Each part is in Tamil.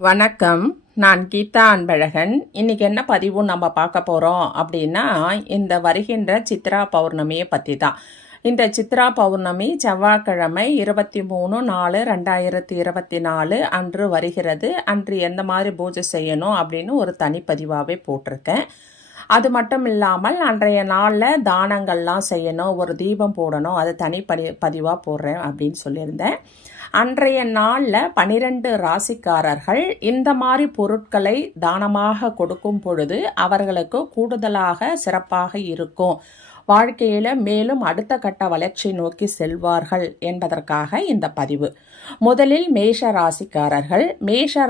வணக்கம். நான் கீதா அன்பழகன். இன்னைக்கு என்ன பதிவு நம்ம பார்க்க போகிறோம் அப்படின்னா, இந்த வருகின்ற சித்ரா பௌர்ணமியை பற்றி தான். இந்த சித்ரா பௌர்ணமி செவ்வாய்க்கிழமை 23/4/2024 அன்று வருகிறது. அன்று எந்த மாதிரி பூஜை செய்யணும் அப்படின்னு ஒரு தனிப்பதிவாகவே போட்டிருக்கேன். அது மட்டும் இல்லாமல் அன்றைய நாளில் தானங்கள்லாம் செய்யணும், ஒரு தீபம் போடணும், அது பதிவாக போடுறேன் அப்படின்னு சொல்லியிருந்தேன். அன்றைய நாளில் 12 ராசிக்காரர்கள் இந்த மாதிரி பொருட்களை தானமாக கொடுக்கும் பொழுது அவர்களுக்கு கூடுதலாக சிறப்பாக இருக்கும், வாழ்க்கையில் மேலும் அடுத்த கட்ட வளர்ச்சி நோக்கி செல்வார்கள் என்பதற்காக இந்த பதிவு. முதலில் மேஷ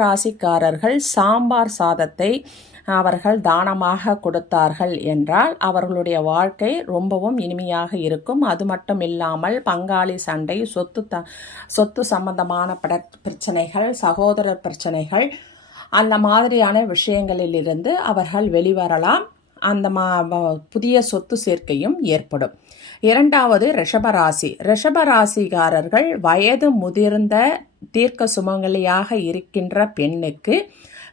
ராசிக்காரர்கள் சாம்பார் சாதத்தை அவர்கள் தானமாக கொடுத்தார்கள் என்றால் அவர்களுடைய வாழ்க்கை ரொம்பவும் இனிமையாக இருக்கும். அது மட்டும் இல்லாமல் பங்காளி சண்டை, சொத்து சம்பந்தமான பிரச்சனைகள், சகோதரர் பிரச்சனைகள், அந்த மாதிரியான விஷயங்களிலிருந்து அவர்கள் வெளிவரலாம். அந்த புதிய சொத்து சேர்க்கையும் ஏற்படும். இரண்டாவது ரிஷபராசிக்காரர்கள் வயது முதிர்ந்த தீர்க்க சுமங்கலியாக இருக்கின்ற பெண்ணுக்கு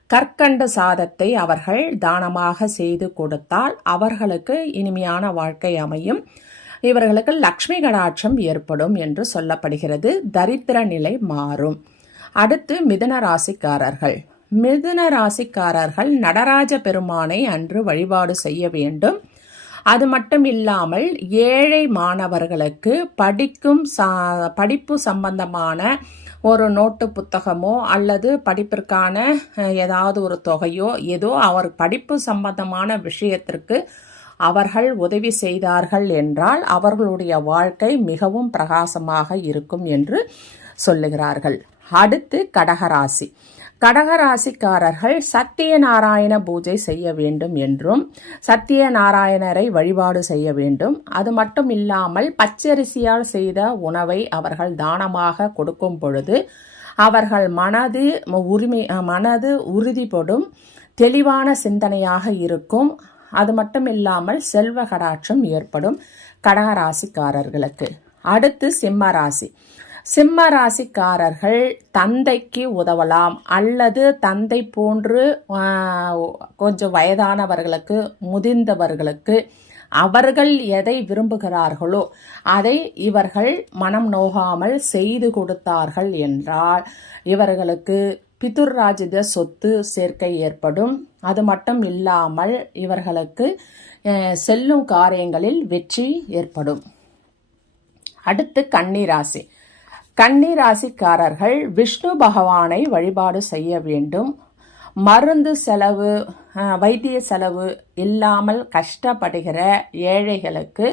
கற்கண்டு சாதத்தை அவர்கள் தானமாக செய்து கொடுத்தால் அவர்களுக்கு இனிமையான வாழ்க்கை அமையும். இவர்களுக்கு லக்ஷ்மி கடாட்சம் ஏற்படும் என்று சொல்லப்படுகிறது. தரித்திர நிலை மாறும். அடுத்து மிதுன ராசிக்காரர்கள் நடராஜ பெருமானை அன்று வழிபாடு செய்ய வேண்டும். அது மட்டும் இல்லாமல் ஏழை மாணவர்களுக்கு படிப்பு சம்பந்தமான ஒரு நோட்டு புத்தகமோ அல்லது படிப்பிற்கான ஏதாவது ஒரு தொகையோ ஏதோ அவர் படிப்பு சம்பந்தமான விஷயத்திற்கு அவர்கள் உதவி செய்தார்கள் என்றால் அவர்களுடைய வாழ்க்கை மிகவும் பிரகாசமாக இருக்கும் என்று சொல்லுகிறார்கள். அடுத்து கடகராசிக்காரர்கள் சத்தியநாராயண பூஜை செய்ய வேண்டும் என்றும் சத்தியநாராயணரை வழிபாடு செய்ய வேண்டும். அது மட்டும் இல்லாமல் பச்சரிசியால் செய்த உணவை அவர்கள் தானமாக கொடுக்கும் பொழுது அவர்கள் மனது உறுதிப்படும், தெளிவான சிந்தனையாக இருக்கும். அது மட்டும் இல்லாமல் செல்வ கடாட்சம் ஏற்படும் கடகராசிக்காரர்களுக்கு. அடுத்து சிம்ம ராசிக்காரர்கள் தந்தைக்கு உதவலாம் அல்லது தந்தை போன்று கொஞ்சம் வயதானவர்களுக்கு, முதிர்ந்தவர்களுக்கு அவர்கள் எதை விரும்புகிறார்களோ அதை இவர்கள் மனம் நோகாமல் செய்து கொடுத்தார்கள் என்றால் இவர்களுக்கு பிதுர்ராஜித சொத்து சேர்க்கை ஏற்படும். அது மட்டும் இல்லாமல் இவர்களுக்கு செல்லும் காரியங்களில் வெற்றி ஏற்படும். அடுத்து கன்னிராசிக்காரர்கள் விஷ்ணு பகவானை வழிபாடு செய்ய வேண்டும். மருந்து செலவு, வைத்திய செலவு இல்லாமல் கஷ்டப்படுகிற ஏழைகளுக்கு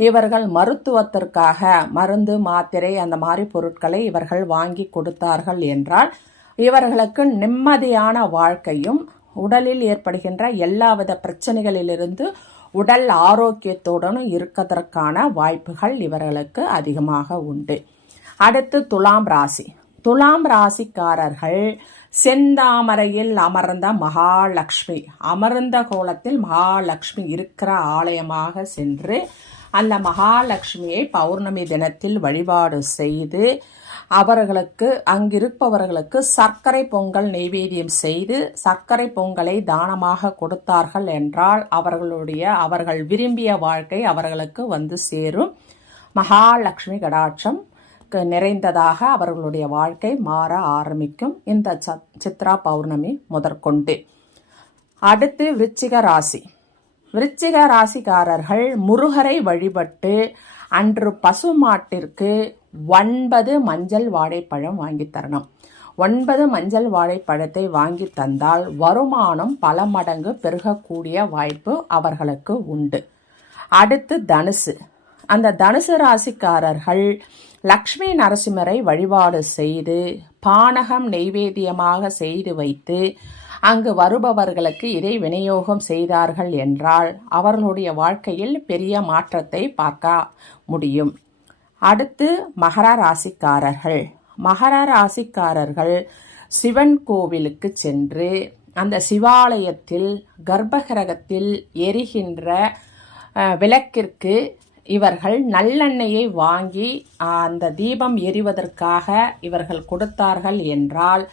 இவர்கள் மருத்துவத்திற்காக மருந்து, மாத்திரை அந்த மாதிரி பொருட்களை இவர்கள் வாங்கி கொடுத்தார்கள் என்றால் இவர்களுக்கு நிம்மதியான வாழ்க்கையும் உடலில் ஏற்படுகின்ற எல்லாவித பிரச்சனைகளிலிருந்து உடல் ஆரோக்கியத்துடன் இருக்கதற்கான வாய்ப்புகள் இவர்களுக்கு அதிகமாக உண்டு. அடுத்து துலாம் ராசிக்காரர்கள் செந்தாமரையில் அமர்ந்த மகாலட்சுமி, அமர்ந்த கோலத்தில் மகாலட்சுமி இருக்கிற ஆலயமாக சென்று அந்த மகாலட்சுமியை பௌர்ணமி தினத்தில் வழிபாடு செய்து அவர்களுக்கு அங்கிருப்பவர்களுக்கு சர்க்கரை பொங்கல் நெய்வேத்தியம் செய்து சர்க்கரை பொங்கலை தானமாக கொடுத்தார்கள் என்றால் அவர்கள் விரும்பிய வாழ்க்கை அவர்களுக்கு வந்து சேரும். மகாலட்சுமி கடாட்சம் நிறைந்ததாக அவர்களுடைய வாழ்க்கை மாற ஆரம்பிக்கும் இந்த சித்ரா பௌர்ணமி முதற்கொண்டு. அடுத்து விருச்சிக ராசிக்காரர்கள் முருகரை வழிபட்டு அன்று பசுமாட்டிற்கு 9 மஞ்சள் வாழைப்பழம் வாங்கி தரணும். 9 மஞ்சள் வாழைப்பழத்தை வாங்கி தந்தால் வருமானம் பல மடங்கு பெருகக்கூடிய வாய்ப்பு அவர்களுக்கு உண்டு. அடுத்து அந்த தனுசு ராசிக்காரர்கள் லக்ஷ்மி நரசிம்மரை வழிபாடு செய்து பானகம் நெய்வேத்தியமாக செய்து வைத்து அங்கு வருபவர்களுக்கு இதை விநியோகம் செய்தார்கள் என்றால் அவர்களுடைய வாழ்க்கையில் பெரிய மாற்றத்தை பார்க்க முடியும். அடுத்து மகர ராசிக்காரர்கள் சிவன் கோவிலுக்கு சென்று அந்த சிவாலயத்தில் கர்ப்பகிரகத்தில் எரிகின்ற விளக்கிற்கு இவர்கள் நல்லெண்ணெயை வாங்கி அந்த தீபம் எரிவதற்காக இவர்கள் கொடுத்தார்கள் என்றால்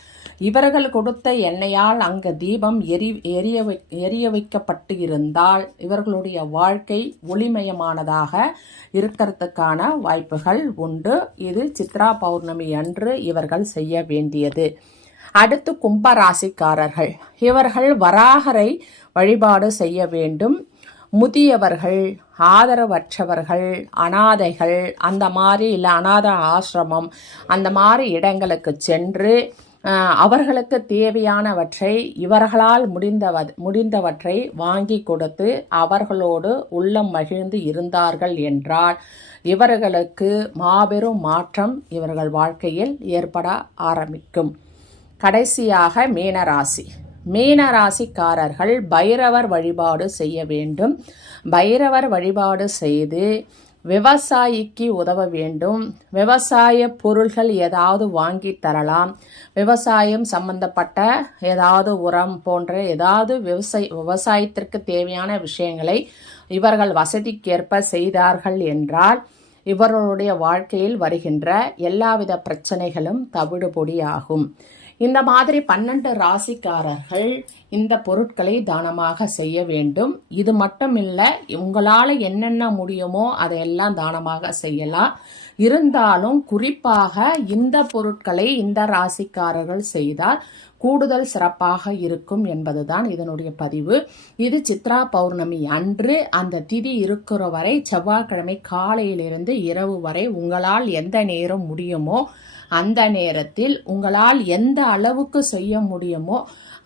இவர்கள் கொடுத்த எண்ணெயால் அங்கு தீபம் எரிய வைக்கப்பட்டு இருந்தால் இவர்களுடைய வாழ்க்கை ஒளிமயமானதாக இருக்கிறதுக்கான வாய்ப்புகள் உண்டு. இது சித்ரா பௌர்ணமி அன்று இவர்கள் செய்ய வேண்டியது. அடுத்து கும்பராசிக்காரர்கள், இவர்கள் வராகரை வழிபாடு செய்ய வேண்டும். முதியவர்கள், ஆதரவற்றவர்கள், அனாதைகள், அந்த மாதிரி இல்லை அனாத ஆசிரமம் அந்த மாதிரி இடங்களுக்கு சென்று அவர்களுக்கு தேவையானவற்றை இவர்களால் முடிந்தவற்றை வாங்கி கொடுத்து அவர்களோடு உள்ளம் மகிழ்ந்து இருந்தார்கள் என்றால் இவர்களுக்கு மாபெரும் மாற்றம் இவர்கள் வாழ்க்கையில் ஏற்பட ஆரம்பிக்கும். கடைசியாக மீனராசிக்காரர்கள் பைரவர் வழிபாடு செய்ய வேண்டும். பைரவர் வழிபாடு செய்து விவசாயிக்கு உதவ வேண்டும். விவசாய பொருள்கள் ஏதாவது வாங்கி தரலாம். விவசாயம் சம்பந்தப்பட்ட ஏதாவது உரம் போன்ற ஏதாவது விவசாயத்திற்கு தேவையான விஷயங்களை இவர்கள் வசதிக்கேற்ப செய்தார்கள் என்றால் இவர்களுடைய வாழ்க்கையில் வருகின்ற எல்லாவித பிரச்சனைகளும் தவிடுபொடியாகும். இந்த மாதிரி 12 ராசிக்காரர்கள் இந்த பொருட்களை தானமாக செய்ய வேண்டும். இது மட்டும் இல்லை, உங்களால் என்னென்ன முடியுமோ அதையெல்லாம் தானமாக செய்யலாம். இருந்தாலும் குறிப்பாக இந்த பொருட்களை இந்த ராசிக்காரர்கள் செய்தால் கூடுதல் சிறப்பாக இருக்கும் என்பதுதான் இதனுடைய பதிவு. இது சித்ரா பௌர்ணமி அன்று அந்த திதி இருக்கிற வரை செவ்வாய்க்கிழமை காலையிலிருந்து இரவு வரை உங்களால் எந்த நேரம் முடியுமோ அந்த நேரத்தில் உங்களால் எந்த அளவுக்கு செய்ய முடியுமோ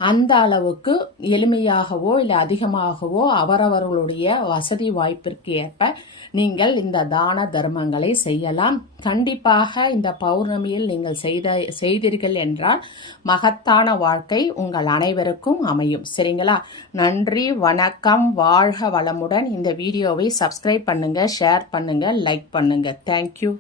அந்த அளவுக்கு எளிமையாகவோ இல்லை அதிகமாகவோ அவரவர்களுடைய வசதி வாய்ப்பிற்கு ஏற்ப நீங்கள் இந்த தான தர்மங்களை செய்யலாம். கண்டிப்பாக இந்த பௌர்ணமியில் நீங்கள் செய்தீர்கள் என்றால் மகத்தான வாழ்க்கை உங்கள் அனைவருக்கும் அமையும். சரிங்களா? நன்றி, வணக்கம், வாழ்க வளமுடன். இந்த வீடியோவை சப்ஸ்கிரைப் பண்ணுங்க, ஷேர் பண்ணுங்க, லைக் பண்ணுங்க. தேங்க்யூ.